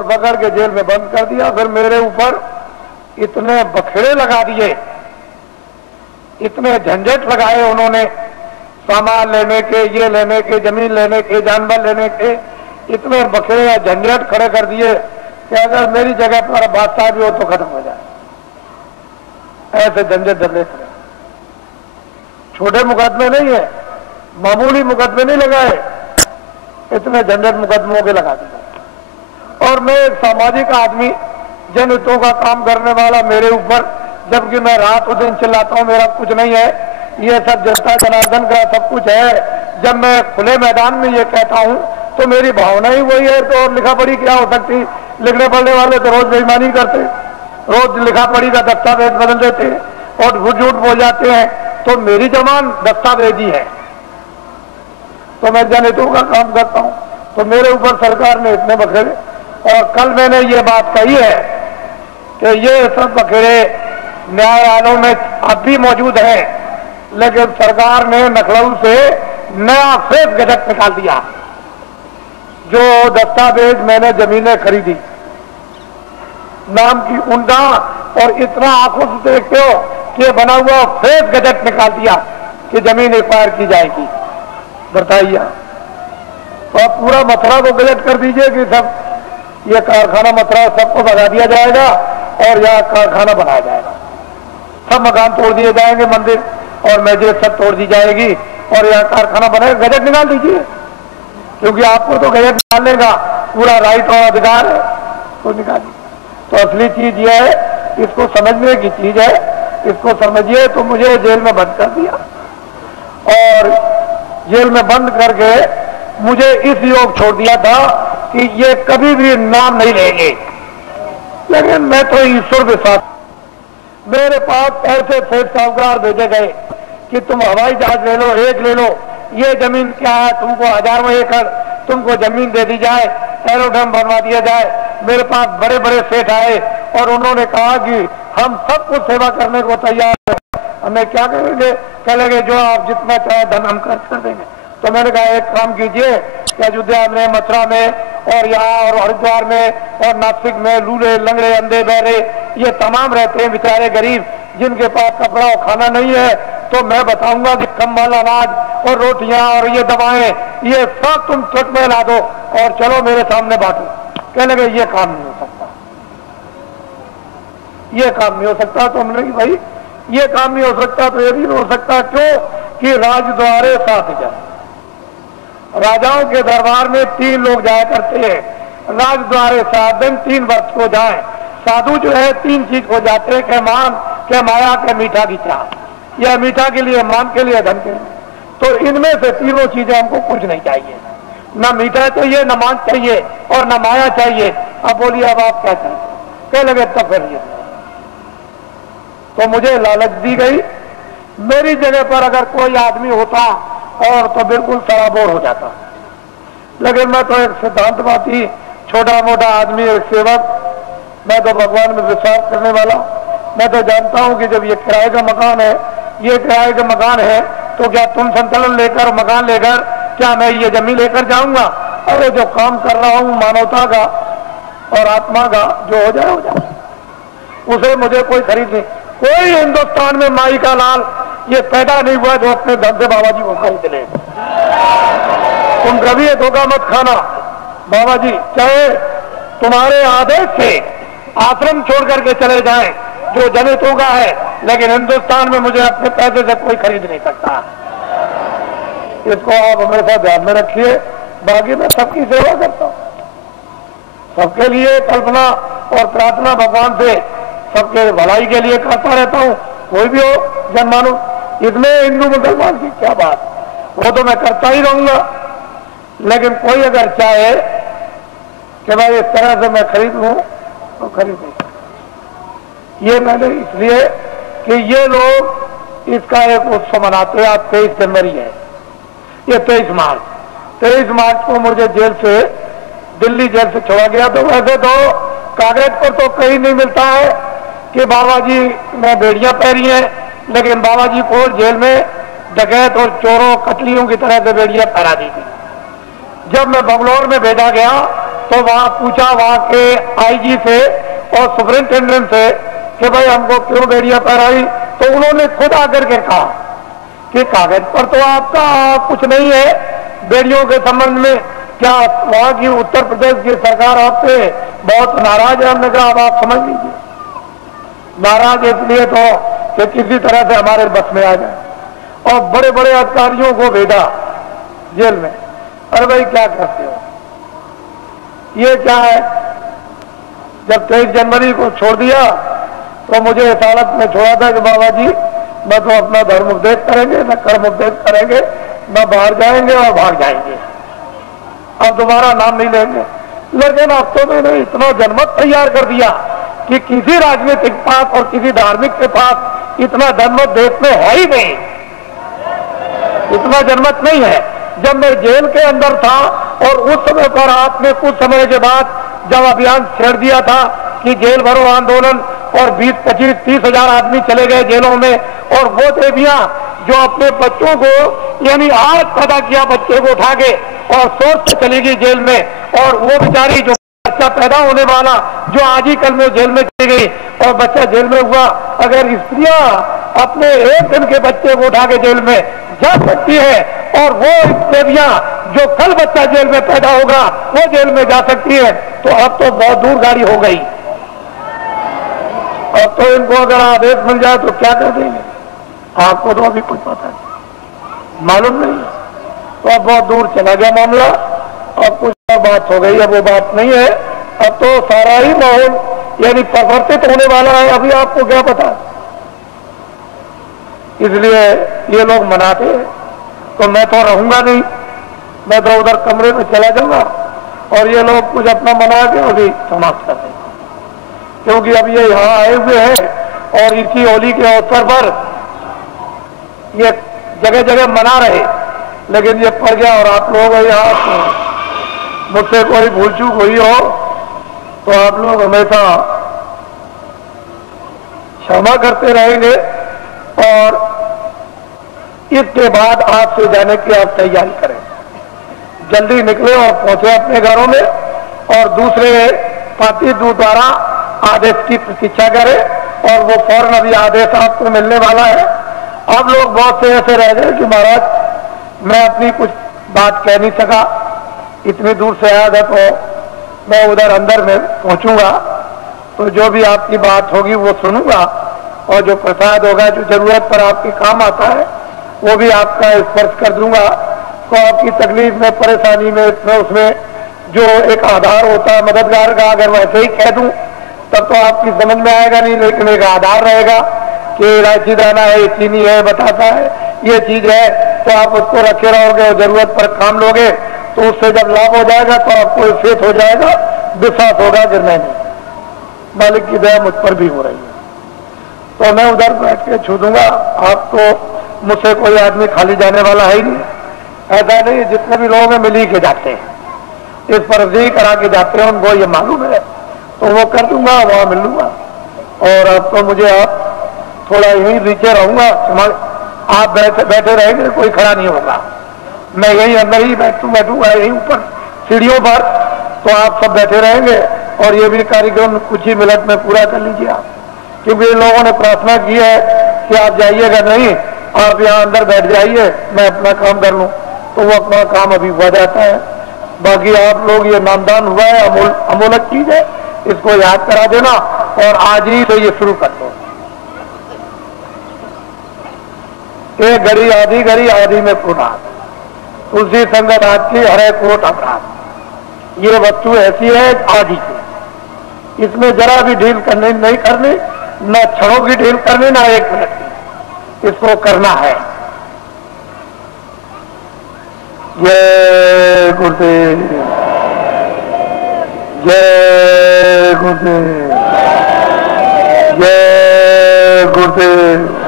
और पकड़ के जेल में बंद कर दिया। फिर मेरे ऊपर इतने बखेड़े लगा दिए, इतने झंझट लगाए उन्होंने, सामान लेने के, ये लेने के, जमीन लेने के, जानवर लेने के, इतने बखेड़े झंझट खड़े कर दिए कि अगर मेरी जगह पर बादशाह भी हो तो खत्म हो जाए। ऐसे झंझट डरने खड़े। छोटे मुकदमे नहीं है, मामूली मुकदमे नहीं लगाए, इतने झंझट मुकदमों के लगा दिए। और मैं एक सामाजिक आदमी, जनहितों का काम करने वाला, मेरे ऊपर, जबकि मैं रात और दिन चिल्लाता हूं मेरा कुछ नहीं है, ये सब जनता जनार्दन का सब कुछ है। जब मैं खुले मैदान में ये कहता हूं तो मेरी भावना ही वही है, तो और लिखा पढ़ी क्या हो सकती। लिखने पढ़ने वाले तो रोज बेईमानी करते, रोज लिखा पढ़ी का दस्तावेज बदल देते हैं और झूठ बोल जाते हैं। तो मेरी जबान दस्तावेजी है, तो मैं जनहितों का काम करता हूं। तो मेरे ऊपर सरकार ने इतने बखेड़े, और कल मैंने ये बात कही है कि ये सब बखेड़े न्यायालयों में अब भी मौजूद है, लेकिन सरकार ने लखनऊ से नया फ्रेश गजट निकाल दिया। जो दस्तावेज मैंने जमीनें खरीदी, नाम की उंडा, और इतना आंखों से देखते हो कि बना हुआ फ्रेश गजट निकाल दिया कि जमीन एक्वायर की जाएगी। बताइए, तो आप पूरा मथुरा को गजट कर दीजिए कि सब ये कारखाना मथुरा सबको भगा दिया जाएगा और यहाँ कारखाना बनाया जाएगा, सब मकान तोड़ दिए जाएंगे, मंदिर और मस्जिद सब तोड़ दी जाएगी और यहाँ कारखाना बनाएगा। गजट निकाल दीजिए, क्योंकि आपको तो गजट निकालने का पूरा राइट और अधिकार है, तो निकालिए। तो असली चीज ये है, इसको समझने की चीज है, इसको समझिए। तो मुझे जेल में बंद कर दिया, और जेल में बंद करके मुझे इस योग छोड़ दिया था कि ये कभी भी नाम नहीं लेंगे। लेकिन मैं तो ईश्वर के साथ, मेरे पास ऐसे सेठ साहूकार भेजे गए कि तुम हवाई जहाज ले लो, एक ले लो, ये जमीन क्या है, तुमको हजारों एकड़ तुमको जमीन दे दी जाए, एरोड्रम बनवा दिया जाए। मेरे पास बड़े बड़े सेठ आए और उन्होंने कहा कि हम सबको सेवा करने को तैयार हैं, हमें क्या करेंगे, कह लगे जो आप जितना चाहे धन हम खर्च कर देंगे। तो मैंने कहा एक काम कीजिए कि अयोध्या में, मथुरा में और यहाँ और हरिद्वार में और नासिक में लूले लंगड़े अंधे बहरे ये तमाम रहते हैं बेचारे गरीब, जिनके पास कपड़ा और खाना नहीं है, तो मैं बताऊंगा कि कंबल, अनाज और रोटियां और ये दवाएं, ये सब तुम ट्रक में ला दो और चलो मेरे सामने बांटो। कहने लगे ये काम नहीं हो सकता, ये काम नहीं हो सकता। तो हमने कहा भाई ये काम नहीं हो सकता तो ये भी नहीं हो सकता। क्यों कि राजद्वारे 7 जन, राजाओं के दरबार में 3 लोग जाया करते हैं, राजद्वारे 7 दिन 3 वर्ष को जाए। साधु जो है 3 चीज हो जाते हैं, के मान, के माया, के मीठा की चाह। यह मीठा के लिए, मान के लिए, धन के लिए। तो इनमें से तीनों चीजें हमको कुछ नहीं चाहिए, ना मीठा चाहिए, ना मान चाहिए और ना माया चाहिए। अब बोलिए अब आप क्या चाहिए? कह लगे तब फिर ये। तो मुझे लालच दी गई। मेरी जगह पर अगर कोई आदमी होता और तो बिल्कुल सराबोर हो जाता, लेकिन मैं तो एक सिद्धांतवादी, छोटा मोटा आदमी, एक सेवक, मैं तो भगवान में विश्वास करने वाला। मैं तो जानता हूं कि जब ये किराए का मकान है, ये किराए का मकान है, तो क्या तुम संतुलन लेकर, मकान लेकर क्या मैं ये जमीन लेकर जाऊंगा? अरे जो काम कर रहा हूं मानवता का और आत्मा का, जो हो जाए हो जाए, उसे मुझे कोई खरीद नहीं। कोई हिंदुस्तान में माई का लाल ये पैदा नहीं हुआ जो अपने धन से बाबा जी को खरीद ले। तुम कभी ये धोखा मत खाना बाबा जी, चाहे तुम्हारे आदेश से आश्रम छोड़ करके चले जाएं जो जनहितों का है, लेकिन हिंदुस्तान में मुझे अपने पैसे से कोई खरीद नहीं सकता। इसको आप हमेशा ध्यान में रखिए। बाकी मैं सबकी सेवा करता हूं, सबके लिए कल्पना और प्रार्थना भगवान से सबके भलाई के लिए करता रहता हूं। कोई भी हो जनमानुष, इसमें हिंदू मुसलमान की क्या बात, वो तो मैं करता ही रहूंगा। लेकिन कोई अगर चाहे कि भाई इस तरह से मैं खरीद लूं तो खरीद नहीं। ये मैंने इसलिए कि ये लोग इसका एक उत्सव मनाते हैं। आज 23 जनवरी है, ये 23 मार्च को मुझे जेल से, दिल्ली जेल से छोड़ा गया। तो वैसे तो कागज पर तो कहीं नहीं मिलता है कि बाबा जी ने बेड़ियां पहनी हैं, लेकिन बाबा जी को जेल में डकैत और चोरों, कतलियों की तरह से बेड़ियां पहरा दी थी। जब मैं बंगलौर में भेजा गया तो वहां पूछा वहां के आईजी से और सुपरिंटेंडेंट से कि भाई हमको क्यों बेड़ियां पहराई, तो उन्होंने खुद आकर के कहा कि कागज पर तो आपका कुछ नहीं है बेड़ियों के संबंध में, क्या वहां की उत्तर प्रदेश की सरकार आपसे बहुत नाराज है? हमने कहा अब आप समझ लीजिए नाराज इसलिए तो कि किसी तरह से हमारे बस में आ जाए, और बड़े बड़े अधिकारियों को भेजा जेल में। अरे भाई क्या करते हो, ये क्या है? जब 23 जनवरी को छोड़ दिया तो मुझे इस हालत में छोड़ा था कि बाबा जी न तो अपना धर्म उपदेश करेंगे, न कर्म उपदेश करेंगे, न बाहर जाएंगे और भाग जाएंगे, अब दोबारा नाम नहीं लेंगे। लेकिन अब तो मैंने इतना जनमत तैयार कर दिया कि किसी राजनीतिक पास और किसी धार्मिक के पास इतना जनमत देश में है ही नहीं, इतना जनमत नहीं है। जब मैं जेल के अंदर था और उस समय पर आपने कुछ समय के बाद जब अभियान छेड़ दिया था कि जेल भरो आंदोलन, और 20, 25, 30 हजार आदमी चले गए जेलों में, और वो देवियां जो अपने बच्चों को यानी आज पैदा किया बच्चे को उठा के और सोच से चली गई जेल में, और वो बेचारी जो बच्चा पैदा होने वाला जो आज ही कल में जेल में चली गई और बच्चा जेल में हुआ, अगर स्त्रियां अपने एक दिन के बच्चे को उठा के जेल में जा सकती है और वो देवियां जो कल बच्चा जेल में पैदा होगा वो जेल में जा सकती है, तो अब तो बहुत दूर गाड़ी हो गई। अब तो इनको अगर आदेश मिल जाए तो क्या कर देंगे? आपको तो अभी कुछ पता नहीं, मालूम नहीं, तो अब बहुत दूर चला गया मामला। अब कुछ और बात हो गई, अब वो बात नहीं है, अब तो सारा ही माहौल यानी परिवर्तित होने वाला है, अभी आपको क्या पता। इसलिए ये लोग मनाते हैं तो मैं तो रहूंगा नहीं, मैं तो उधर कमरे में चला जाऊंगा और ये लोग कुछ अपना मना के अभी समाप्त कर देंगे, क्योंकि अब ये यहाँ आए हुए हैं और इसी होली के अवसर पर ये जगह जगह मना रहे, लेकिन ये पड़ गया और आप लोग यहाँ मुझसे कोई भूल चूक हुई हो तो आप लोग हमेशा क्षमा करते रहेंगे, और इसके बाद आज से जाने की आप तैयारी करें, जल्दी निकले और पहुंचे अपने घरों में, और दूसरे पार्टी द्वारा आदेश की प्रतीक्षा करें, और वो फौरन अभी आदेश आपको मिलने वाला है। अब लोग बहुत से ऐसे रह गए कि महाराज मैं अपनी कुछ बात कह नहीं सका, इतनी दूर से आया था तो मैं उधर अंदर में पहुंचूंगा तो जो भी आपकी बात होगी वो सुनूंगा, और जो प्रसाद होगा जो जरूरत पर आपके काम आता है वो भी आपका स्पर्श कर दूंगा। तो आपकी तकलीफ में परेशानी में उसमें जो एक आधार होता है मददगार का, अगर वैसे ही कह दूं तब तो आपकी समझ में आएगा नहीं, लेकिन एक आधार रहेगा कि इलायची दाना है, चीनी है, बताता है, ये चीज है, तो आप उसको रखे रहोगे और जरूरत पर काम लोगे तो उससे जब लाभ हो जाएगा तो आपको फेथ हो जाएगा, विश्वास होगा कि नहीं मालिक की दया मुझ पर भी हो रही है। तो मैं उधर बैठ के छू दूंगा, आपको मुझसे कोई आदमी खाली जाने वाला है ही नहीं, ऐसा नहीं, जितने भी लोग हैं मिल ही के जाते हैं, इस पर अर्जी करा के जाते हैं, उनको ये मालूम है तो वो कर दूंगा, वहां मिल लूंगा। और अब तो मुझे आप थोड़ा यहीं नीचे रहूंगा, आप बैठे रहेंगे, कोई खड़ा नहीं होगा, मैं यहीं अंदर ही बैठूंगा यहीं ऊपर सीढ़ियों पर, तो आप सब बैठे रहेंगे और ये भी कार्यक्रम कुछ ही मिनट में पूरा कर लीजिए आप, क्योंकि लोगों ने प्रार्थना की है कि आप जाइएगा नहीं, आप यहाँ अंदर बैठ जाइए, मैं अपना काम कर लूं, तो वो अपना काम अभी हुआ जाता है। बाकी आप लोग ये नामदान हुआ है, अमूलक चीज है, इसको याद करा देना और आज ही से ये शुरू कर दो। एक घड़ी आदि में पुराण, तुलसी संगत आज की हरे कोट अपराध, ये वस्तु ऐसी है आदि की, इसमें जरा भी ढील करनी नहीं करनी, न क्षणों की ढील करनी, ना एक मिनट की, इसको करना है। जय गुरुदेव, जय गुरुदेव, जय गुरुदेव।